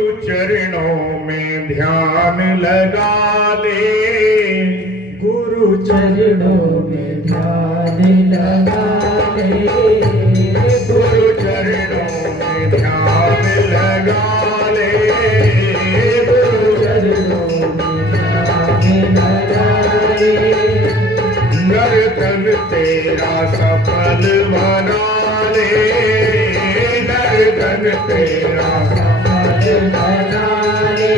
गुरु चरणों में ध्यान लगा ले, गुरु चरणों में ध्यान लगा ले, गुरु चरणों में ध्यान लगा ले, गुरु चरणों में ध्यान लगा ले। नर्तन तेरा सफल बना ले, नर्तन तेरा सफल बना ले।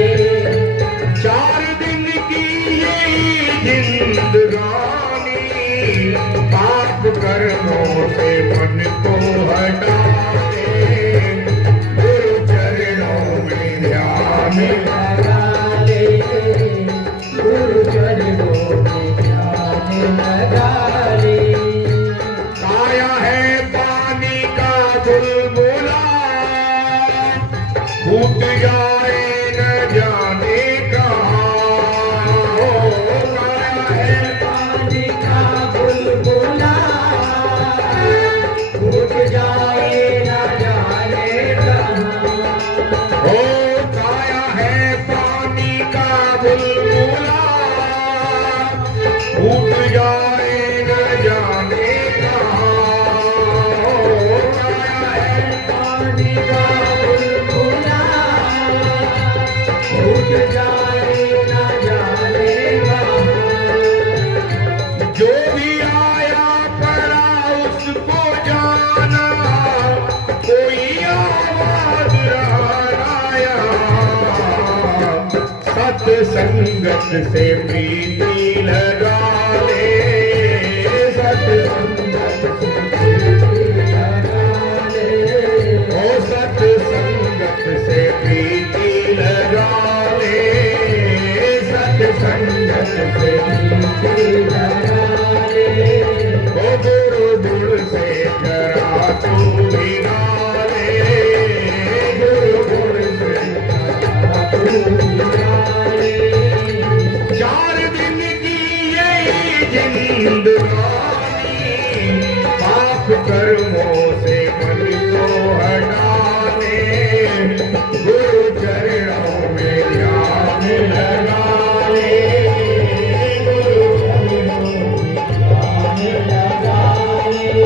4 दिन की यही जिंदगानी, पाप कर्मों से मन को हटा दे, गुरु चरणों में ध्यान लगा ले, गुरु चरणों में ध्यान लगा ले। काया है पानी का बुलबुला, फूट जाए न जाने कहाँ। काया है पानी का बुलबुला, फूट जाए न जाने कहाँ। ओ काया है पानी का बुलबुला, फूट जाए न जाने कहाँ। ओ काया है पानी का बुलबुला, फूट जाए न जाने कहाँ। जो भी आया पड़ा उसको जाना, कोई आवाज आया। सत्संगत से प्रीति लगा ले, सत्संगत से प्रीति लगा ले, ओ सत्संगत से प्रीति लगा ले, सत्संगत से प्रीति लगा ले। ओ गुरु गुण से जरा तू भिगा ले, गुरु गुण से जरा तू भिगा ले। 4 दिन की यही जिंदगानी, पाप कर्मों से मन को हटा ले, गुरु चरणों में ध्यान लगा ले, गुरु चरणों में ध्यान लगा ले।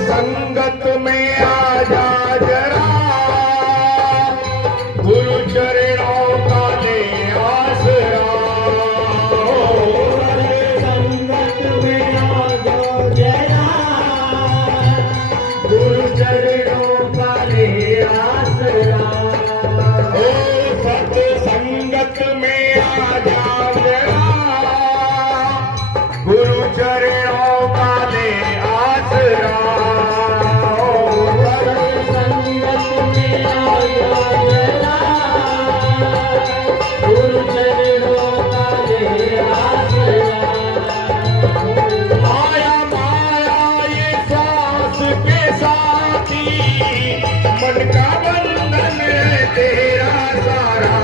संगत में आ जा जरा, गुरु चरणों का ले आसरा। संगत में आ जाओ जरा, गुरु चरणों का ले आसरा। ओ सत्संगत में आ जा जरा, गुरु चरणों का ले आसरा। गुरु चरणों का ले आसरा। माया माया ये सांस के साथी, मन का बंधन तेरा सारा।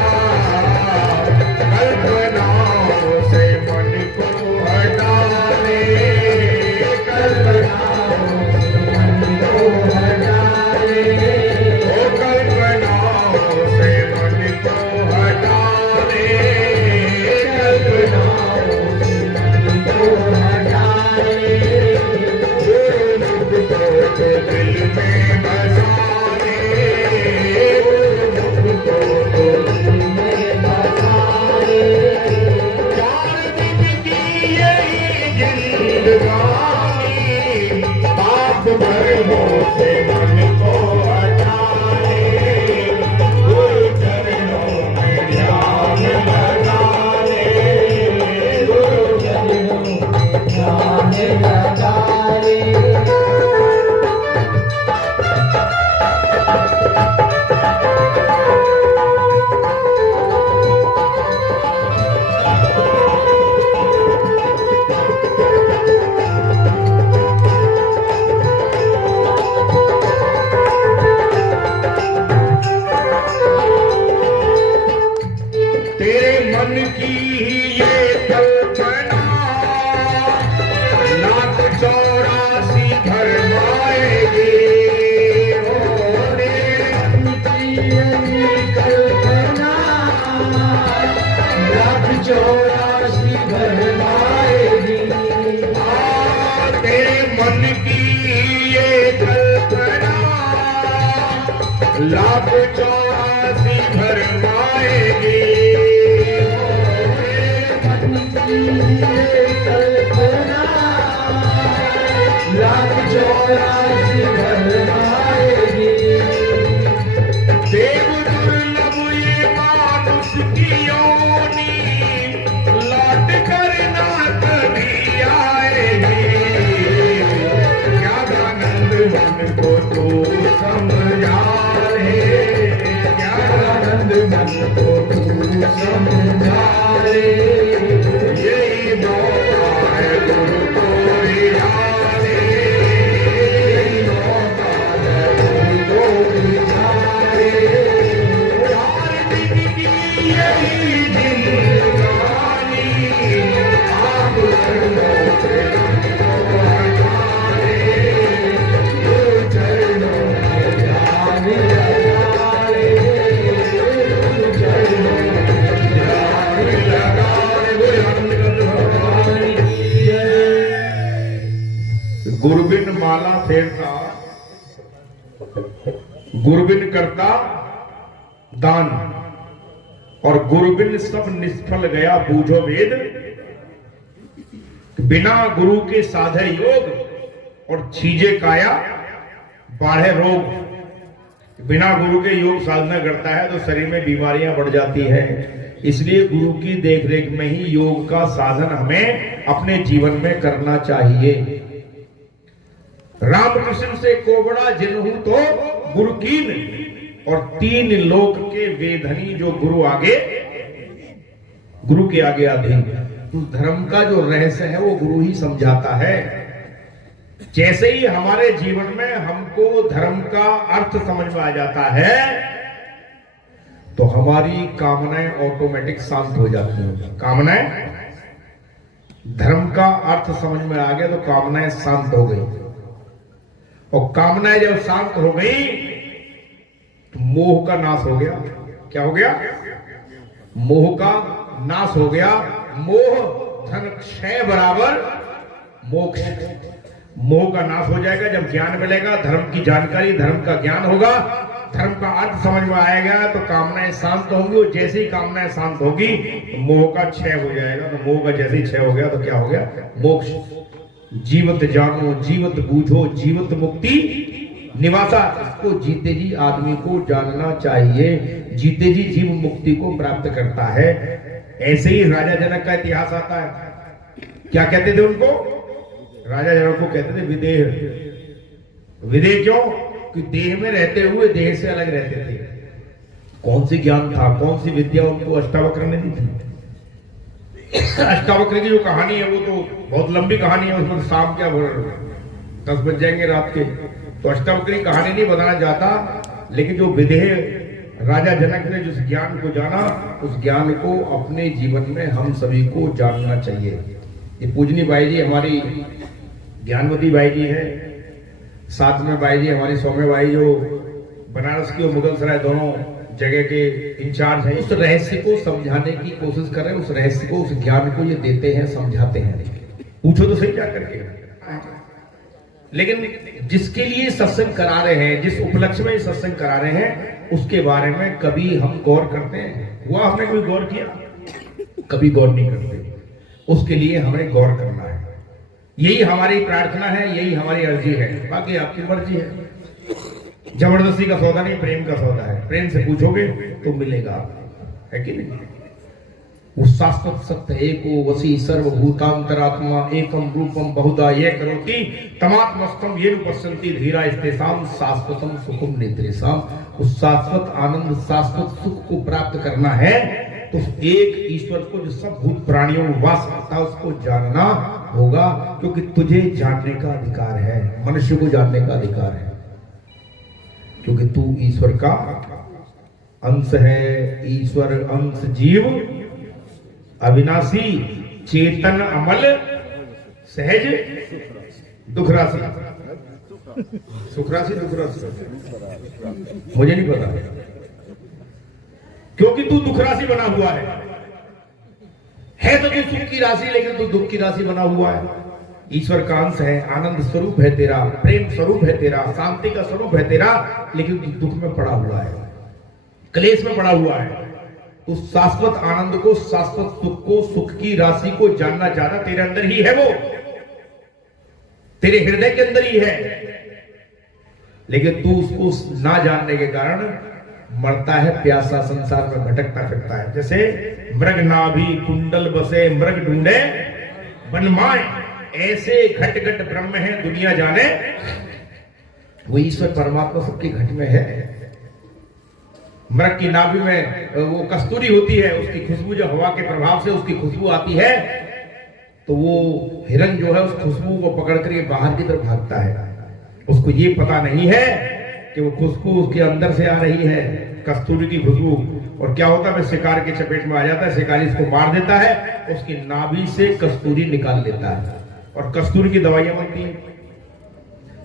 कल्पनाओं से मन को हटा ले, कल्पनाओं से मन को हटा ले, ओ कल्पनाओं से मन को हटा ले, कल्पनाओं से मन को हटा ले। गुरु मुख को दिल में बसा ले, गुरु मुख लाख 84 भरमाएगी कल्पना लाख 84 भरमाएगी देव दुर्लभ ये मानुष की योनि लौट कर ना कभी आएगी क्या आनंद मन को तू समझा रे क्या आनंद मन को तू समझा रे यही मौका है गुरु को रिझाने यही मौका है गुरु को रिझाने यार दिन की यही जिंदगानी आप चरणों से हमको हटाने गुरु चरणों में ध्यान लगाने गुरु चरणों में ध्यान लगाने गुरु भगवान की जय। गुरबिन माला फेरता गुरबिन करता दान और गुरबिन सब निष्फल गया बूझो वेद बिना गुरु के साधे योग और छीजे काया बाढ़े रोग बिना गुरु के योग साधना करता है तो शरीर में बीमारियां बढ़ जाती हैं इसलिए गुरु की देखरेख में ही योग का साधन हमें अपने जीवन में करना चाहिए रामकृष्ण से कोबड़ा जिन्हू तो गुरु कीन और 3 लोक के वेधनी जो गुरु के आगे अधीन तो धर्म का जो रहस्य है वो गुरु ही समझाता है जैसे ही हमारे जीवन में हमको धर्म का अर्थ समझ में आ जाता है तो हमारी कामनाएं ऑटोमेटिक शांत हो जाती हैं कामनाएं धर्म का अर्थ समझ में आ गया तो कामनाएं शांत हो गई और कामनाएं जब शांत हो गई तो मोह का नाश हो गया क्या हो गया मोह का नाश हो गया मोह धन क्षय बराबर मोक्ष मोह का नाश हो जाएगा जब ज्ञान मिलेगा धर्म की जानकारी धर्म का ज्ञान होगा धर्म का अर्थ समझ में आएगा तो कामनाएं शांत होंगी और जैसे ही कामनाएं शांत होगी तो मोह का क्षय हो जाएगा तो मोह का जैसे ही क्षय हो गया तो क्या हो गया मोक्ष जीवत जानो जीवत बूझो जीवत मुक्ति निवासा इसको जीते जी आदमी को जानना चाहिए जीते जी जीव मुक्ति को प्राप्त करता है ऐसे ही राजा जनक का इतिहास आता है क्या कहते थे उनको राजा जनक को कहते थे विदेह विदेह क्यों कि देह में रहते हुए देह से अलग रहते थे कौन सी ज्ञान था कौन सी विद्या उनको अष्टावक्र ने दी थी अष्टावक्र की जो कहानी है वो तो बहुत लंबी कहानी है उसमें शाम क्या 10 बज जाएंगे रात के तो अष्टावक्र की कहानी नहीं बताना चाहता लेकिन जो विदेह राजा जनक ने जिस ज्ञान को जाना उस ज्ञान को अपने जीवन में हम सभी को जानना चाहिए ये पूजनी बाई जी हमारी ज्ञानवती बाई जी है साथ में बाई जी हमारी सौम्य बाई जो बनारस की और मुगलसराय दोनों जगह के इंचार्ज हैं उस रहस्य को समझाने की कोशिश कर रहे हैं उस रहस्य को उस ज्ञान को ये देते हैं समझाते हैं पूछो तो सही क्या करके लेकिन जिसके लिए सत्संग करा रहे हैं जिस उपलक्ष्य में सत्संग करा रहे हैं उसके बारे में कभी हम गौर करते हैं हुआ हमने कोई गौर किया कभी गौर नहीं करते उसके लिए हमें गौर करना है यही हमारी प्रार्थना है यही हमारी अर्जी है बाकी आपकी मर्जी है जबरदस्ती का सौदा नहीं प्रेम का सौदा है प्रेम से पूछोगे तो मिलेगा है कि नहीं वो शाश्वत सत्य एको वसी सर्वभूतांतरात्मा एकम रूपम बहुधा ये करोति तमात्मस्तम ये पश्यन्ति धीरा स्तेषाम शाश्वतम सुखम नेत्रेषाम उस शाश्वत आनंद शाश्वत सुख को प्राप्त करना है तो एक ईश्वर को जो सब भूत प्राणियों में वास करता है उसको जानना होगा क्योंकि तुझे जानने का अधिकार है मनुष्य को जानने का अधिकार है क्योंकि तू ईश्वर का अंश है ईश्वर अंश जीव अविनाशी चेतन अमल सहज दुख राशि सुख राशि दुख राशि मुझे नहीं पता क्योंकि तू दुख राशि बना हुआ है तो तू सुख की राशि लेकिन तू दुख की राशि बना हुआ है ईश्वर का अंश है, आनंद स्वरूप है तेरा, प्रेम स्वरूप है तेरा, शांति का स्वरूप है तेरा, लेकिन तू दुख में पड़ा हुआ है, क्लेश में पड़ा हुआ है। तो शाश्वत आनंद को, शाश्वत सुख को, सुख की राशि को जानना चाहता, तेरे अंदर ही है वो, तेरे हृदय के अंदर ही है, लेकिन तू उसको ना जानने के कारण मरता है, प्यासा संसार में भटकता फिरता है। जैसे मृग नाभि कुंडल बसे मृग ढूंढे बनमाए, ऐसे घट घट ब्रह्म है दुनिया जाने। वो ईश्वर परमात्मा सबके घट में है। मृग की नाभि में वो कस्तूरी होती है, उसकी खुशबू जो हवा के प्रभाव से उसकी खुशबू आती है, तो वो हिरन जो है उस खुशबू को पकड़ कर बाहर की तरफ भागता है। उसको ये पता नहीं है कि वो खुशबू उसके अंदर से आ रही है, कस्तूरी की खुशबू। और क्या होता है, शिकार के चपेट में आ जाता है, शिकारी इसको मार देता है, उसकी नाभि से कस्तूरी निकाल लेता है, और कस्तूरी की दवाइयां बनती हैं।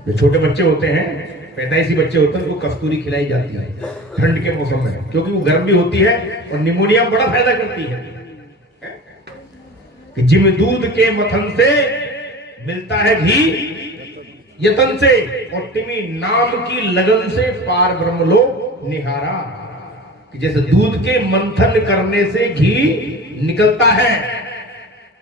जो छोटे बच्चे होते हैं, पैदाइशी बच्चे होते हैं, उनको कस्तूरी खिलाई जाती है ठंड के मौसम में, क्योंकि वो गर्म भी होती है और निमोनिया में बड़ा फायदा करती है। कि जिम दूध के मथन से मिलता है घी यतन से, और तिमी नाम की लगन से पार ब्रह्म लो निहारा। कि जैसे दूध के मंथन करने से घी निकलता है,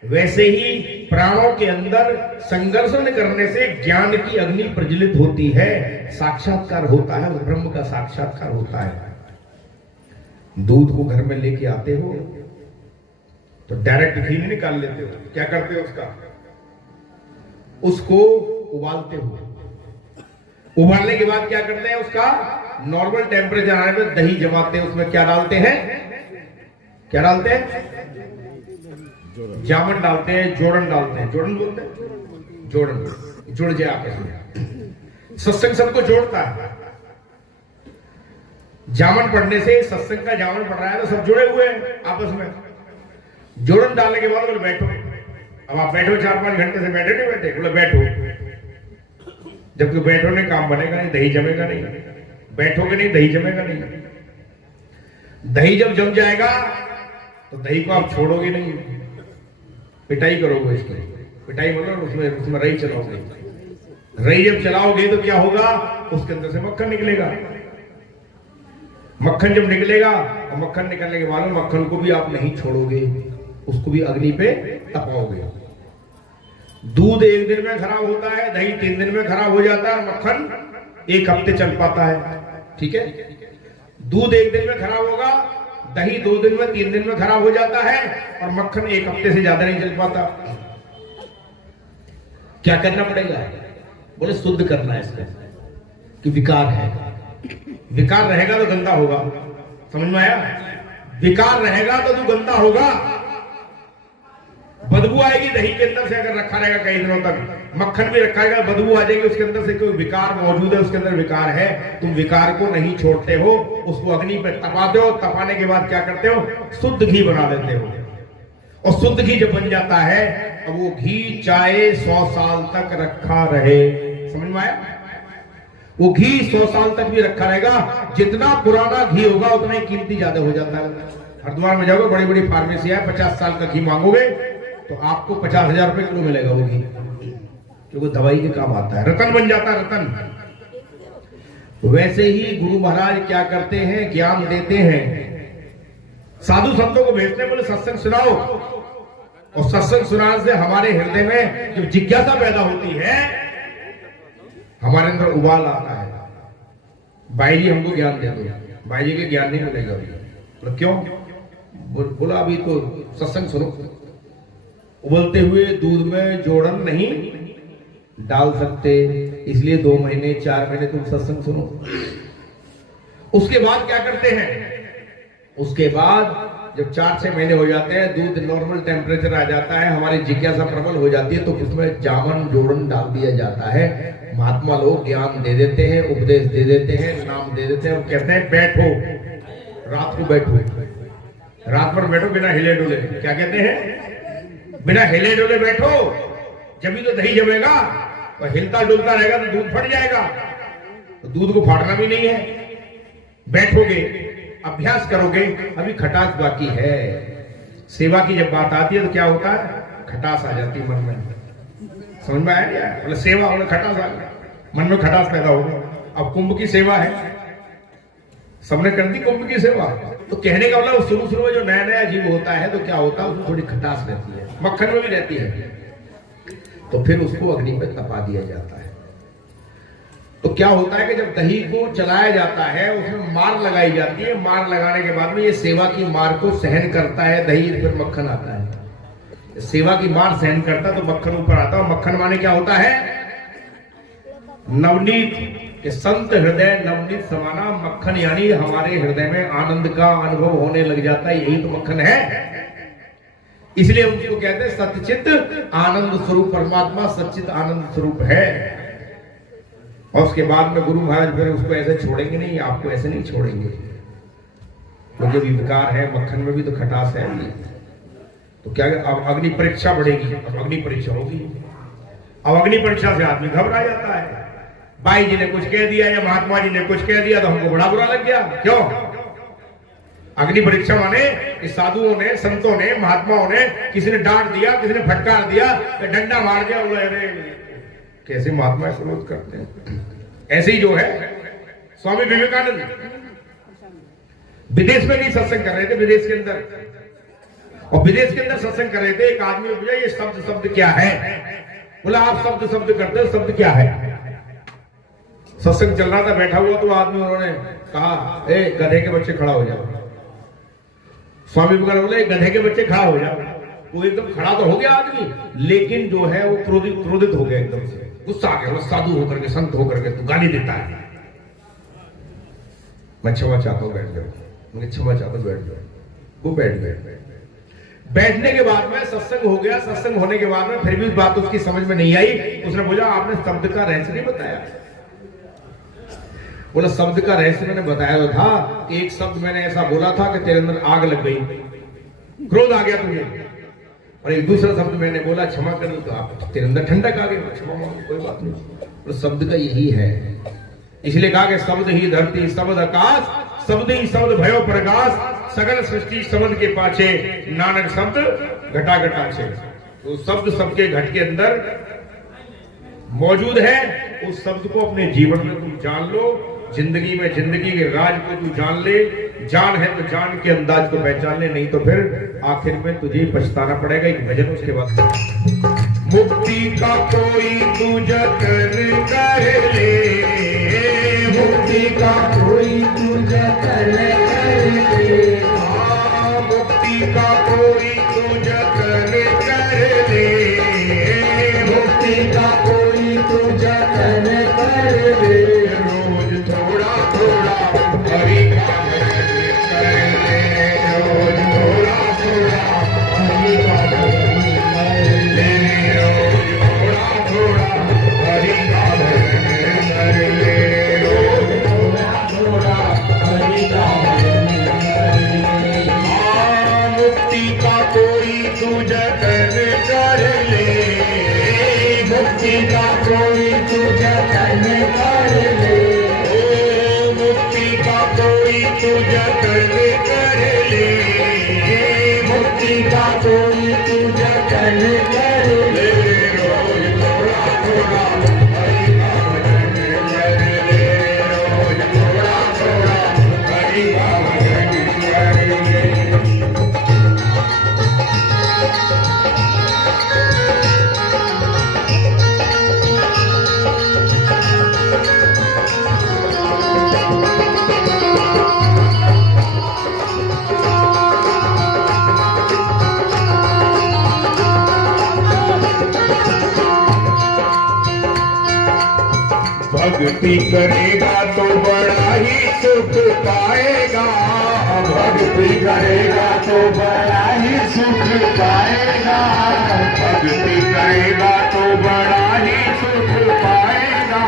वैसे ही प्राणों के अंदर संघर्षण करने से ज्ञान की अग्नि प्रज्वलित होती है, साक्षात्कार होता है, वो ब्रह्म का साक्षात्कार होता है। दूध को घर में लेके आते हो तो डायरेक्ट घी नहीं निकाल लेते हो, क्या करते हो, उसको उबालते हो। उबालने के बाद क्या करते हैं, उसका नॉर्मल टेम्परेचर आने पे दही जमाते हैं, उसमें क्या डालते हैं, क्या डालते हैं, जामन डालते हैं, जोड़न डालते हैं, जोड़न बोलते हैं, जोड़न, जुड़ जाए आपस में। सत्संग सबको जोड़ता है। जामन पढ़ने से, सत्संग का जामन पढ़ रहा है तो सब जुड़े हुए हैं आपस में। जोड़न डालने के बाद बोले बैठो, अब आप बैठो, 4-5 घंटे से बैठे नहीं बैठे, बोले बैठो। जबकि बैठो नहीं, काम बनेगा नहीं, दही जमेगा नहीं, बैठोगे नहीं, दही जमेगा नहीं। दही जब जम जाएगा तो दही को आप छोड़ोगे नहीं, पिटाई करोगे इसकी, पिटाई मतलब उसमें रही चलाओगे। रही जब चलाओगे तो क्या होगा, उसके अंदर से मक्खन निकलेगा। मक्खन जब निकलेगा, और मक्खन निकलने के बाद मक्खन को भी आप नहीं छोड़ोगे, उसको भी अग्नि पे तपाओगे। दूध 1 दिन में खराब होता है, दही 3 दिन में खराब हो जाता है, मक्खन 1 हफ्ते चल पाता है। ठीक है, दूध 1 दिन में खराब होगा, दही 2 दिन में, 3 दिन में खराब हो जाता है, और मक्खन 1 हफ्ते से ज्यादा नहीं चल पाता। क्या करना पड़ेगा, बोले शुद्ध करना है इसको, कि विकार है, विकार रहेगा तो गंदा होगा। समझ में आया, विकार रहेगा तो गंदा होगा, बदबू आएगी दही के अंदर से, अगर रखा रहेगा कई दिनों तक, मक्खन भी रखा रहेगा, बदबू आ जाएगी उसके अंदर से, कोई विकार मौजूद है, उसके अंदर विकार है, तुम विकार को नहीं छोड़ते हो, उसको अग्नि पे तपाते हो, तपाने के बाद क्या करते हो, शुद्ध घी बना देते हो। और शुद्ध घी जब बन जाता है, अब वो घी चाहे 100 साल तक रखा रहे, समझ में आया, वो घी 100 साल तक भी रखा रहेगा। जितना पुराना घी होगा उतना ही कीमती ज्यादा हो जाता है। हरिद्वार में जाओगे, बड़ी बड़ी फार्मेसी है, 50 साल का घी मांगोगे तो आपको 50,000 रुपए किलो मिलेगा वो घी, क्योंकि दवाई के काम आता है, रतन बन जाता है, रतन। वैसे ही गुरु महाराज क्या करते हैं, ज्ञान देते हैं, साधु संतों को भेजते हैं, बोले सत्संग सुनाओ, और सत्संग सुनाने से हमारे हृदय में जो जिज्ञासा पैदा होती है, हमारे अंदर उबाल आता है, भाई जी हमको ज्ञान दे दो, भाई जी के ज्ञान नहीं मिलेगा। तो क्यों, बोला अभी तो सत्संग सुनो। उबलते हुए दूध में जोड़न नहीं डाल सकते, इसलिए 2 महीने 4 महीने तुम सत्संग सुनो। उसके बाद क्या करते हैं, उसके बाद जब 4-6 महीने हो जाते हैं, दूध नॉर्मल टेम्परेचर आ जाता है, हमारी जिज्ञासा प्रबल हो जाती है, तो उसमें जामन जोड़न डाल दिया जाता है। महात्मा लोग ज्ञान दे देते हैं, उपदेश दे देते हैं, नाम दे देते हैं, कहते हैं बैठो, रात को बैठो, रात भर बैठो बिना हिले डुले। क्या कहते हैं, बिना हिले डुले बैठो, जब भी तो दही जमेगा, और हिलता डुलता रहेगा तो दूध फट जाएगा, तो दूध को फाड़ना भी नहीं है। बैठोगे, अभ्यास करोगे, अभी खटास बाकी है। सेवा की जब बात आती है तो क्या होता है, खटास आ जाती है मन में, समझ में आया क्या? बोले सेवा, बोले खटास आ गया, मन में खटास पैदा हो गया। अब कुंभ की सेवा है, सबने कर दी कुंभ की सेवा। तो कहने का मतलब शुरू शुरू में जो नया नया जीव होता है तो क्या होता है, उसमें थोड़ी खटास रहती है, मक्खन में भी रहती है। तो फिर उसको अग्नि में तपा दिया जाता है। तो क्या होता है कि जब दही को चलाया जाता है, उसमें मार लगाई जाती है। मार लगाने के बाद में ये सेवा की मार को सहन करता है दही, फिर मक्खन आता है। सेवा की मार सहन करता तो मक्खन ऊपर आता है। और मक्खन माने क्या होता है? नवनीत के संत हृदय नवनीत समाना। मक्खन यानी हमारे हृदय में आनंद का अनुभव होने लग जाता है, यही तो मक्खन है। इसलिए उसको कहते हैं सच्चित आनंद स्वरूप परमात्मा सच्चित आनंद स्वरूप है। और उसके बाद में गुरु महाराज फिर उसको ऐसे छोड़ेंगे नहीं, आपको ऐसे नहीं छोड़ेंगे, क्योंकि भी विकार है, मक्खन में भी तो खटास है। तो क्या अब अग्नि परीक्षा बढ़ेगी, अब अग्नि परीक्षा होगी। अब अग्नि परीक्षा से आदमी घबरा जाता है। भाई जी ने कुछ कह दिया या महात्मा जी ने कुछ कह दिया तो हमको बड़ा बुरा लग गया। क्यों? अग्नि परीक्षा माने कि साधुओं ने, संतों ने, महात्माओं ने, किसी ने डांट दिया, किसी ने फटकार दिया, डंडा मार दिया, बोले अरे कैसे महात्मा क्रोध करते हैं। ऐसे ही जो है स्वामी विवेकानंद विदेश में भी सत्संग कर रहे थे, विदेश के अंदर। और विदेश के अंदर सत्संग कर रहे थे, एक आदमी पूछा ये शब्द क्या है? बोला आप शब्द करते हो, शब्द क्या है? सत्संग चल रहा था, बैठा हुआ तो आदमी, उन्होंने कहा ए गधे के बच्चे खड़ा हो जाओ। स्वामी विवेकानंद बोले गधे के बच्चे खड़ा हो जाओ। वो एकदम खड़ा तो हो गया आदमी, लेकिन जो है वो क्रोधित हो गया, एकदम से गुस्सा आ गया। वो साधु होकर के, संत होकर के तू गाली देता है। मैं क्षमा चाहता हूँ, बैठ जाओ। मैं क्षमा चाहता हूँ, बैठ जाओ। वो बैठ गए। बैठने के बाद में सत्संग हो गया। सत्संग होने के बाद में फिर भी बात उसकी समझ में नहीं आई। उसने बोला आपने शब्द का रहस्य नहीं बताया। बोला शब्द का रहस्य मैंने बताया तो था कि एक शब्द मैंने ऐसा बोला था कि तेरे अंदर आग लग गई, क्रोध आ गया तुझे। और एक दूसरा शब्द मैंने बोला क्षमा कर दो, तो आप तेरे अंदर ठंडक आ गई, क्षमा मांगो, कोई बात नहीं। तो शब्द का यही है। इसलिए कहा कि शब्द ही धरती शब्द आकाश, शब्द ही शब्द भयो प्रकाश, सगल सृष्टि शब्द के पाछे, नानक शब्द घटा घटा छे। तो शब्द सबके घट के अंदर मौजूद है। उस शब्द को अपने जीवन में तुम जान लो। जिंदगी में जिंदगी के राज को तू जान ले। जान है तो जान के अंदाज को पहचान ले, नहीं तो फिर आखिर में तुझे पछताना पड़ेगा। एक भजन उसके बाद मुक्ति का कोई तू जतन कर ले, मुक्ति का कोई तू जतन कर ले, मुक्ति का कोई तू जतन कर ले, मुक्ति का कोई तू जतन कर ले। रोज थोड़ा थोड़ा हरि का भजन कर ले, रोज थोड़ा थोड़ा हरि का भजन कर ले, रोज थोड़ा थोड़ा हरि का भजन कर ले, रोज थोड़ा थोड़ा हरि का भजन कर ले। मुक्ति का कोई तू जतन कर ले, मुक्ति का कोई तू जतन कर ले, मुक्ति का कोई तू जतन कर ले, मुक्ति का कोई तू जतन कर ले। रोज थोड़ा थोड़ा हरि का भजन कर ले, रोज थोड़ा थोड़ा हरि का भजन कर ले। भक्ति करेगा तो बड़ा ही सुख पाएगा, भक्ति करेगा तो बड़ा ही सुख पाएगा, भक्ति करेगा तो बड़ा ही सुख पाएगा,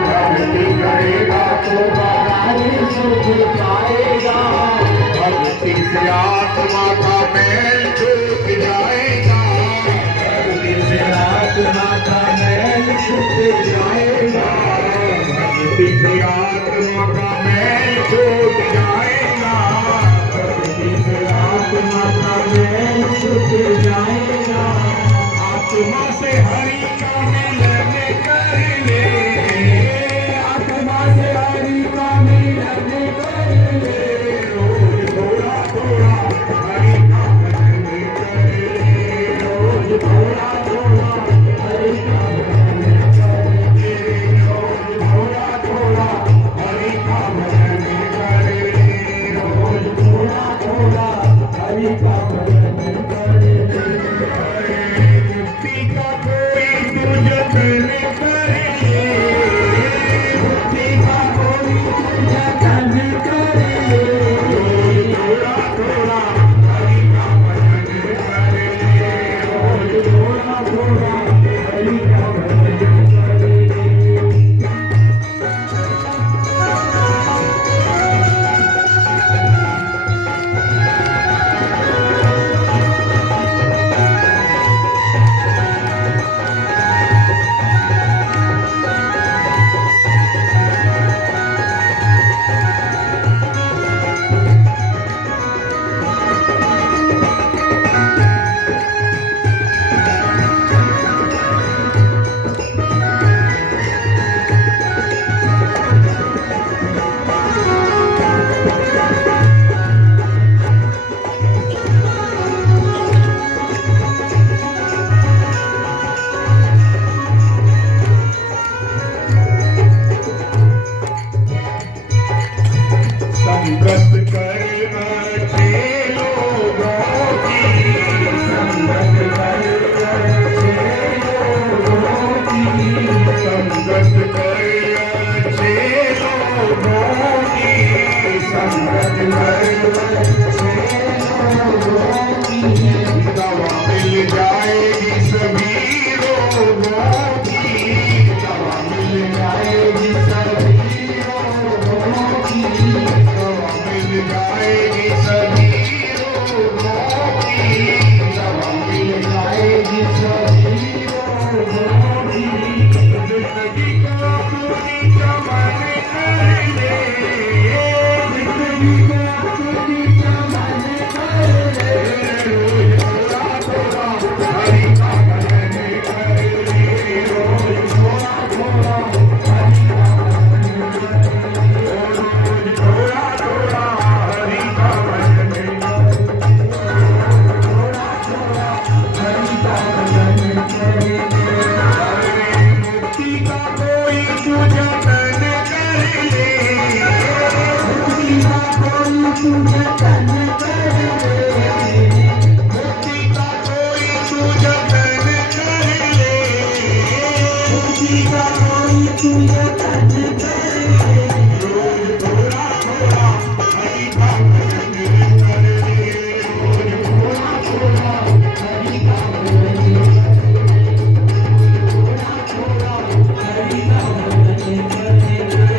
भक्ति करेगा तो बड़ा ही सुख पाएगा। भक्ति से आत्मा का मैल छूट जाएगा, भक्ति से आत्मा का मैल छूट जाएगा, भक्ति से आत्मा का मैल छूट जाएगा, भक्ति से आत्मा का मैल छूट जाएगा। आत्मा से हरि का दवा मिल जाएगी सभी रोगों की, दवा मिल जाएगी सभी रोगों की, दवा मिल जाएगी सभी रोगों की, दवा मिल जाएगी सभी रोगों की। जिंदगी को पूरी चमन कर ले, जिंदगी को पूरी चमन कर ले, हरि का भजन कर ले, रोज थोड़ा थोड़ा हरि का भजन कर ले, रोज थोड़ा थोड़ा हरि का भजन कर ले, थोड़ा थोड़ा हरि का भजन कर ले। मुक्ति का कोई पूजन कर ले, मुक्ति का कोई पूजन कर ले, मुक्ति का कोई पूजन कर ले, मुक्ति का कोई पूजन कर ले, रोज थोड़ा थोड़ा हरि का भजन कर ले, रोज थोड़ा थोड़ा हरि का भजन कर ले, थोड़ा थोड़ा हरि का भजन कर ले।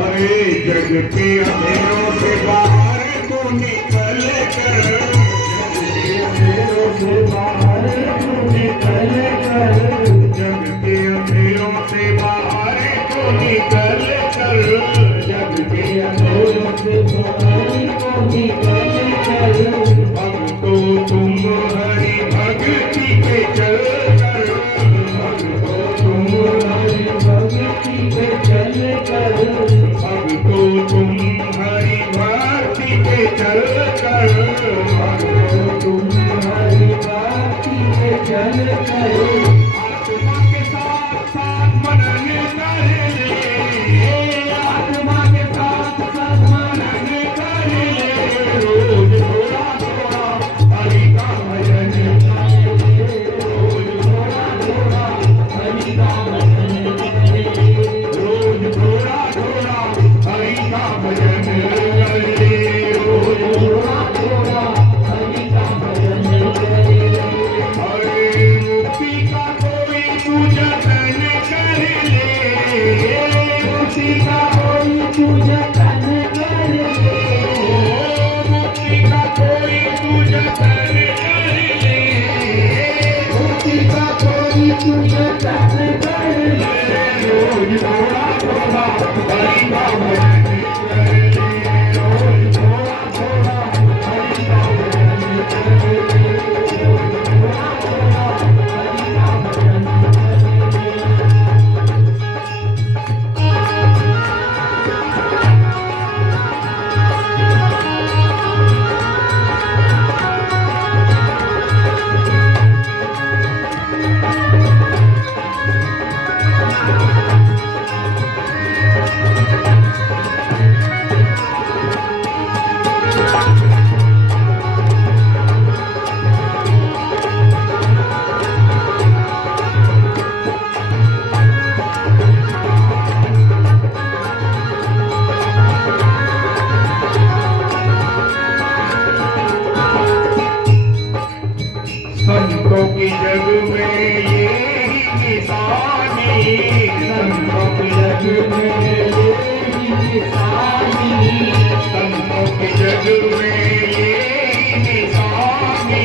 अरे जग के अंधेरों से बाहर को निकल कर, जग के अंधेरों से बाहर को निकल कर, जग के अंधेरों से बाहर को निकल कर, जग के अंधेरों से बाहर को निकल कर, अब तो तुम हरि भक्ति पे चल कर, अब तो तुम हरि भक्ति पे चल कर, अब तो तुम हरि भक्ति पे चल कर, अब तो तुम हरि भक्ति पे चल कर, आत्मा के साथ साथ मनन कर ले, आत्मा के साथ साथ मनन कर ले, रोज थोड़ा थोड़ा हरि का भजन कर ले, रोज थोड़ा थोड़ा हरि का भजन कर ले, रोज थोड़ा थोड़ा हरि का भजन कर ले, रोज थोड़ा थोड़ा हरि का भजन कर ले। हरे मुक्ति का कोई पूजन कर ले, मुक्ति का कोई पूजन कर ले, मुक्ति का कोई पूजन कर ले, मुक्ति का कोई पूजन कर ले, रोज थोड़ा थोड़ा हरि का भजन कर ले, रोज थोड़ा थोड़ा हरि का भजन कर ले, रोज थोड़ा थोड़ा हरि का भजन कर ले। संतों की जग में ये ही निशानी, संतों की जग में ये ही निशानी, संतों की जग में ये ही निशानी,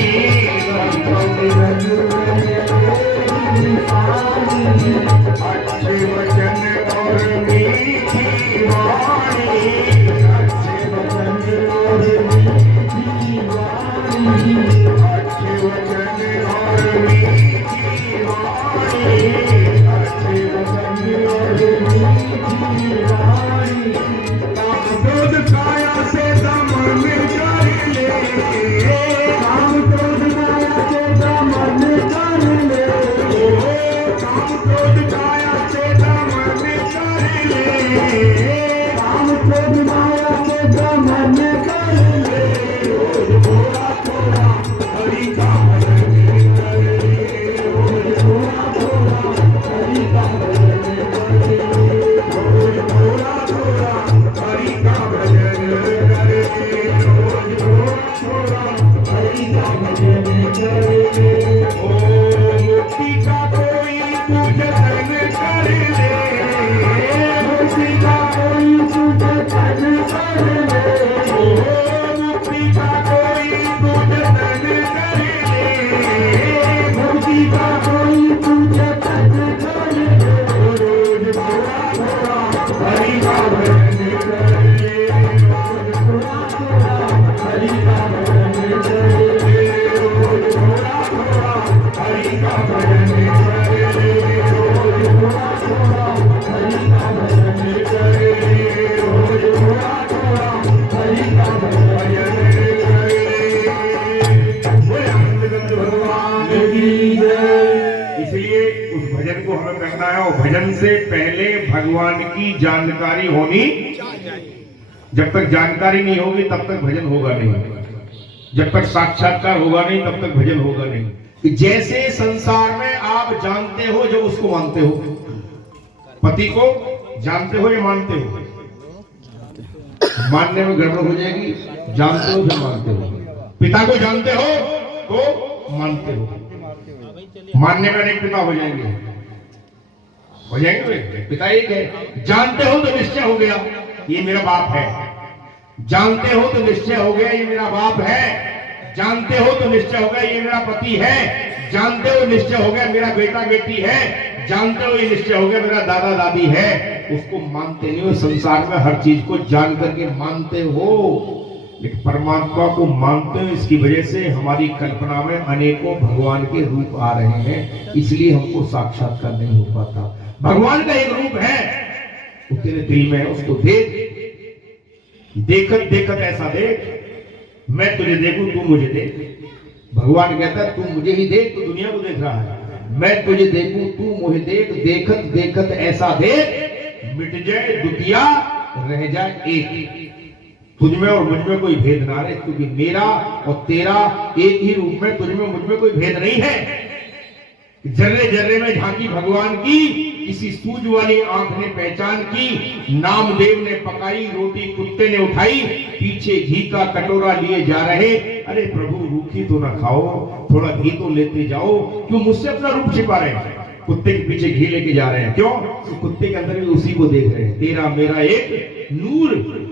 संतों की जग में ये ही निशानी, अच्छे वचन और मीठी वाणी, अच्छे वचन से पहले भगवान की जानकारी होनी, जब तक जानकारी नहीं होगी तब तक भजन होगा नहीं, जब तक साक्षात्कार होगा नहीं तब तक भजन होगा नहीं। कि जैसे संसार में आप जानते हो जब उसको मानते हो, पति को जानते हो या मानते हो? मानने में गड़बड़ हो जाएगी, जानते हो जब मानते हो। पिता को जानते हो तो मानते हो, मानने में अनेक पिता हो जाएंगे पिता एक है। जानते हो तो निश्चय हो गया ये मेरा बाप है, जानते हो तो निश्चय हो गया ये मेरा बाप है, जानते हो तो निश्चय हो गया ये मेरा पति है, जानते हो निश्चय हो गया मेरा बेटा बेटी है, जानते हो ये निश्चय हो गया मेरा दादा दादी है। उसको मानते नहीं हो, संसार में हर चीज को जान करके मानते हो, लेकिन परमात्मा को मानते हो। इसकी वजह से हमारी कल्पना में अनेकों भगवान के रूप आ रहे हैं, इसलिए हमको साक्षात्कार नहीं हो पाता। भगवान का एक रूप है, वो तेरे दिल में है, उसको देख, देखत देखत ऐसा देख, मैं तुझे देखूं तू मुझे देख। भगवान कहता है तू मुझे ही देख, तू दुनिया को देख रहा है, मैं तुझे देखूं तू मुझे देख, देखत देखत ऐसा देख, मिट जाए द्वितीया रह जाए एक, तुझमें और मुझमें कोई भेद ना रहे, क्योंकि मेरा और तेरा एक ही रूप में, तुझमें मुझमें कोई भेद नहीं है। जर्रे जर्रे में झांकी भगवान की, किसी सूझ वाली आंख ने पहचान की, नामदेव ने पकाई रोटी कुत्ते ने उठाई, पीछे घी का कटोरा लिए जा रहे, अरे प्रभु रूखी तो ना खाओ, थोड़ा घी तो लेते जाओ, क्यों मुझसे अपना रूप छिपा रहे हैं? कुत्ते के पीछे घी लेके जा रहे हैं, क्यों? तो कुत्ते के अंदर भी उसी को देख रहे हैं, तेरा मेरा एक नूर,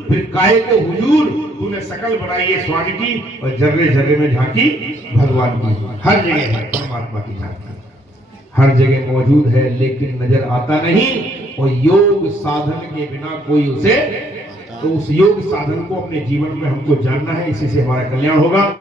फिर काय को हुजूर, तूने शकल बनाई है स्वामी की, और जर्रे जर्रे में झांकी भगवान की। हर जगह है परमात्मा की झांकी, हर जगह मौजूद है, लेकिन नजर आता नहीं। और योग साधन के बिना कोई उसे, तो उस योग साधन को अपने जीवन में हमको जानना है, इसी से हमारा कल्याण होगा।